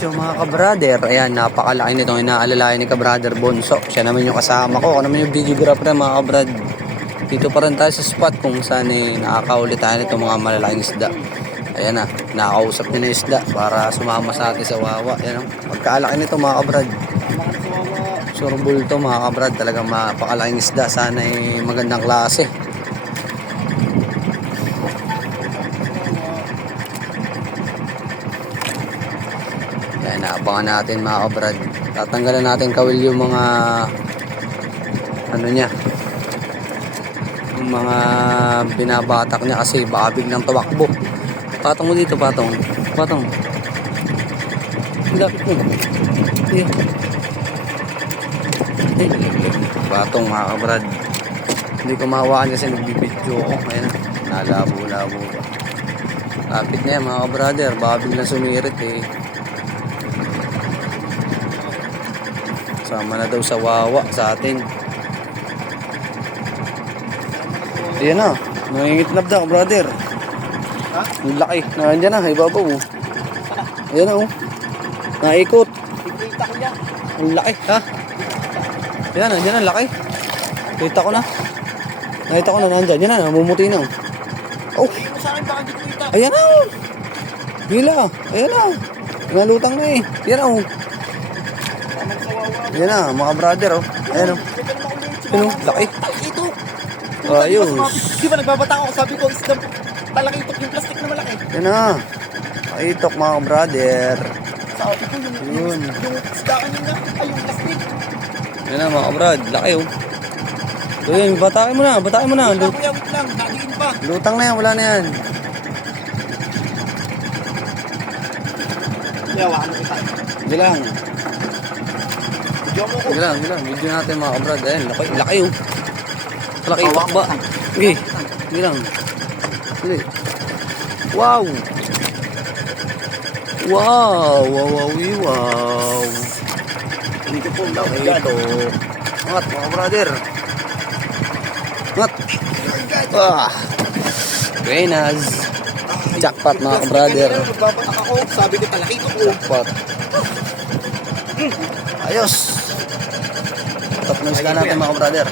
So mga ka-brother, ayan, napakalaki nitong inaalalayan ni ka-brother Bonso. Siya naman yung kasama ko, ako naman yung videographer mga ka-brad. Dito pa rin tayo sa spot kung saan nakakaulit tayo nitong mga malalaking isda. Ayan na, nakakausap niya na isda para sumama sa atin sa wawa. Ayan o, pagkaalaki nito mga ka-brad. Surbol to mga ka-brad, talagang mapakalaking isda. Sana magandang klase. Ayan, naabangan natin mga kabrad. Tatanggalan natin kawil yung mga ano niya, yung mga binabatak niya kasi baka biglang tumakbo. Patong mo dito, patong. Patong. Lapit mo. Patong mga kabrad. Hindi ko mahawakan kasi nagbibidyo ako. Ayan na, nalabo-labo ba. Lapit na yan mga kabrader. Baka biglang sumirit eh. Sama na daw sa wawa sa atin. Ayan na, nangingitlab na brother. Ha? Ang laki, nandiyan na, ibabaw. Ayan na oh, naikot. Ikita ko niya. Ang laki, ha? Ayan, nandiyan na, laki. Kita ko na. Nakita ko na, nandiyan. Yan na, namumuti na. Oh, Sabihin mo sa akin baka di ko kita. ayan na oh. Hila, ayan na. Nalutang na eh. Ayan na oh. Ayan na, mga brother oh. Ayan oh. Ayan oh, laki. Ito. Ayos. Di ba nagbabata ako? Sabi ko, isda talakitok yung plastic na malaki. Yan na. Nakaitok mga brother. Sabi ko, yung isda kanina, ay yung plastic. Yan na mga brad. Laki oh. So yun, batain mo na. Batain mo na. Sabi ko, wait lang, nadiin pa. Lutang na yan. Wala na yan. Yawa, ano kita? Hindi lang. Video mo ko. Hindi lang. Hindi lang. Video natin mga brad. Ayan. Laki. Laki oh. Laki itok ba? Okay. Hindi lang. Hindi. Wow. Wow. Wow. Wow. Wow. Hindi ko po, Ito. Angat mga brother. Angat. Ah. Buenas. Jackpot mga brother. Nagbabatak ako, sabi ko, talakitok ko. Jackpot. Ayos. Top ng isda natin mga brother.